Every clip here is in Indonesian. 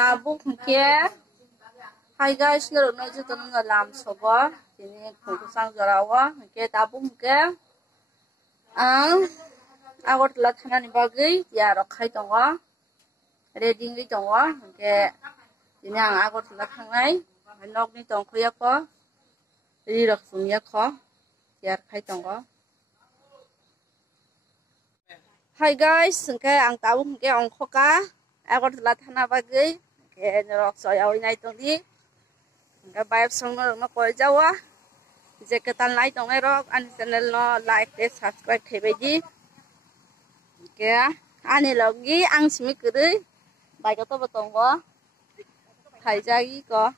Tabuk ke. Hai guys, lorok na juto na lam sobo. Sini kusang jarawa. Ke tabuk ke. Agor telat hana ni bagi. Ya rokai tongo. Reading ni tongo. Ke sini ang agor telat hangai. Nok ni tongko ya ko. Rirok sumya ko. Ya rokai tongo. Hai guys, sengke ang tabuk ke ongko ka. Agor telat hana bagi. Ke nerok soyawi nai tongdi. Enggak bayar semua rumah kau Jawa. Jika tan like dong erok, an channel no like dan subscribe kebeji. Oke, ane lagi ang simi kiri. Baik atau betul ko? Hai jagi ko.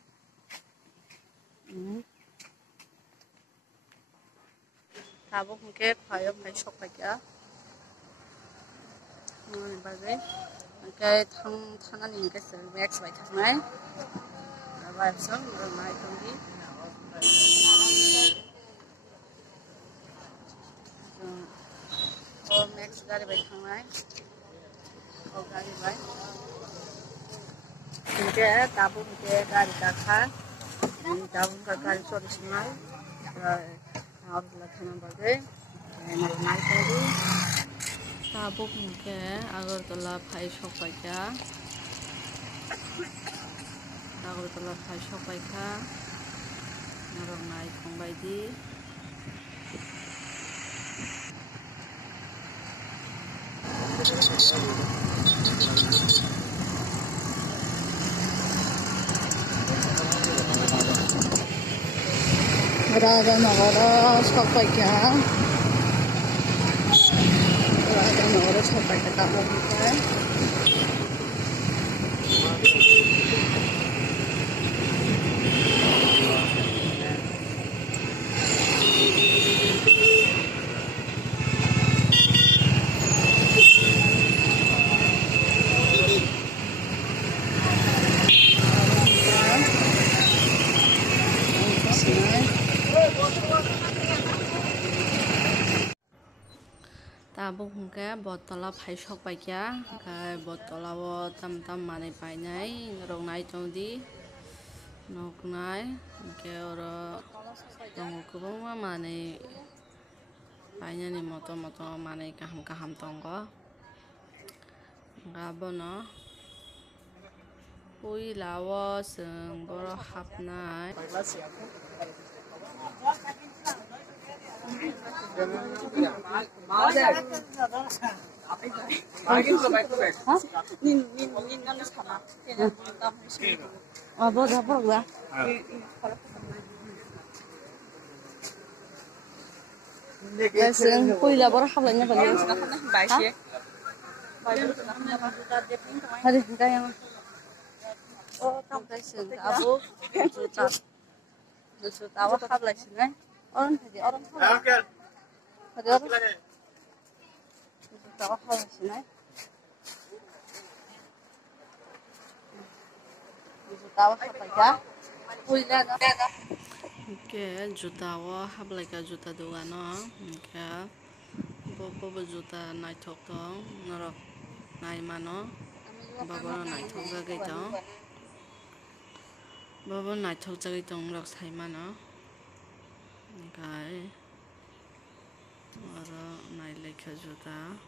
Tabuk mungkin kaya masuk aja. Ini bagai. Oke, tangan ini kesel. Max baik semai. Bayar semua rumah itu di. Oh, Max gari baik hangai. Oh, gari baik. Mungkin tabung mungkin gari kakak. Ini tabung kakak sorry semai. Harus lakukan bagai. Naik tadi. Tabung mungkin agar telah pai sok baca. Agar telah pai sok baca. Narong naik kembali di. Ada negara sampai ke, ada negara sampai ke Tabuk ke. Tabuk ke botol pai sok baca, ke botol awo tam mana pai nai, rong nai tongdi, nok nai, ke oro tong kubung mana pai nai moto mana kaham tonggo, gabono, pui lawo seng boro hap nai. Apa gua? Seng pui lah baru hafal nya balik. Hari enggak yang. Oh, kamu seng abu juta awak hafal sini. Orang tadi orang ada orang juta hal sini juta apa ya punya oke juta apa lagi juta dua no oke bobo juta naik tong norok naik mano babo naik tong jaga itu babo naik tong jaga itu norok sai mano Oke, orang naik lagi juta.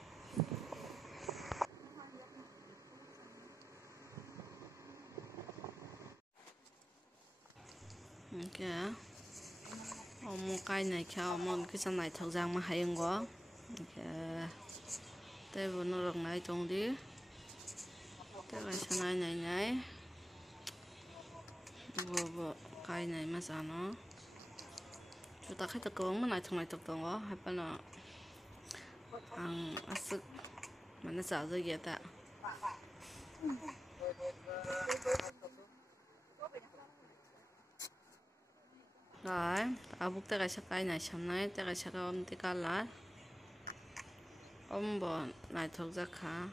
Oke, omong kai naik kau omong kita naik thau jang mah hayang gua. Oke, tapi benar orang naik tongdi, tapi sana naik, bobo kai naik masano. Juta kai tekong mana naik tong go, apa na ang asuk mana sahaja kita. Rồi, abuk ta kaisa kai naik samnai, ta kaisa ka om tikala, om bon naik thok jakha.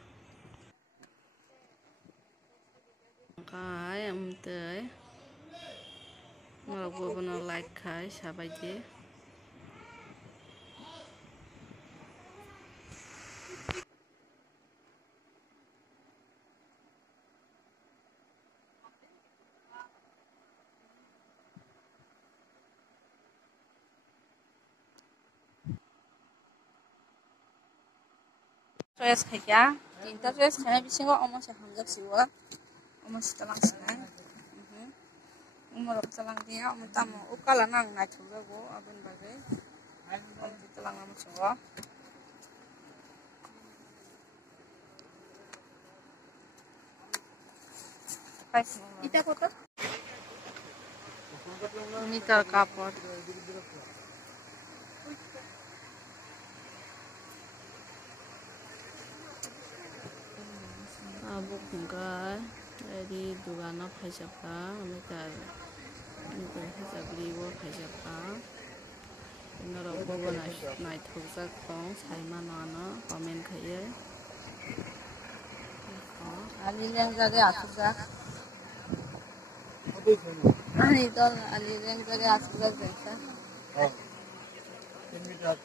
Kai om tei. Mau gue bener like kai sabai je. choice khaikya tinta choice khana bisingo omo se hamjak siwa omo sitalang sinai omo rok talang dia omo tamo ukala nang na thugago abun bagai omo sitalang omo singo ita kota meter kapot abu kungkai dari dugana paisaka meter hijabri wo paisaka inoro bobo nai thukjak tong saima nana comment khaiye ali leng jage athukjak ani dol ali leng jage athukjak jaisa 10 meter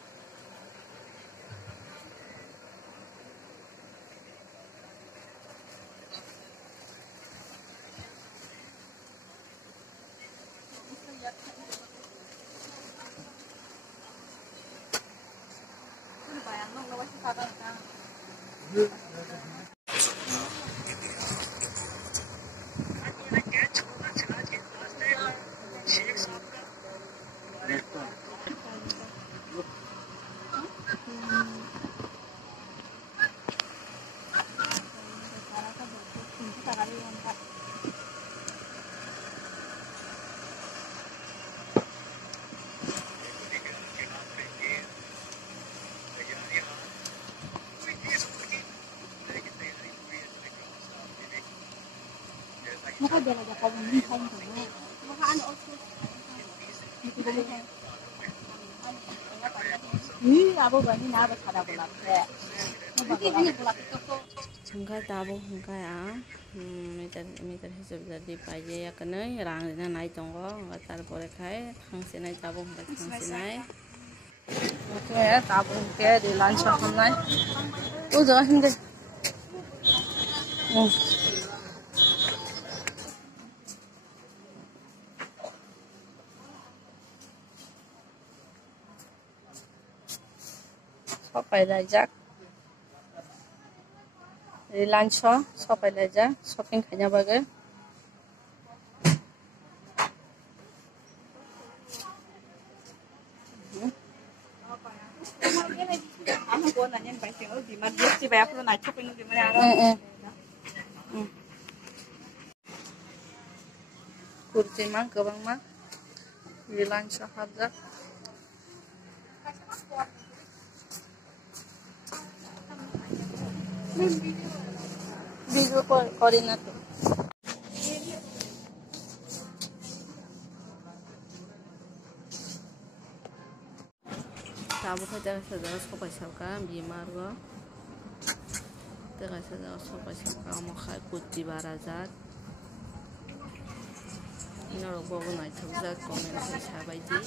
Maka dia lagi kau minum kain tu, maka anu osus, itu boleh. Ni abu bani na abu sada bulak. Ini bulak itu kok. Sangkai tabu sangkai meter hisap jadi paje ya kena rang dina naik tonggo nggak tar boleh kai hangsi naik tabu hangsi naik. Oke ya tabu ke di lunch online. Udah hindi. Sopai lajak, di lunch sopai lajak, shopping kanya bagai. Anu gua nanya baik di mana dia sih bayar lu naik shopping di mana? Kursi mang kebang mang, di lunch hajak. Video call na to. Tabu kaya sa sopai sabka bimar go. Tega sa sopai sabka mo khai kuti barazat. Inoro bobo nai thukjak comment sabai di.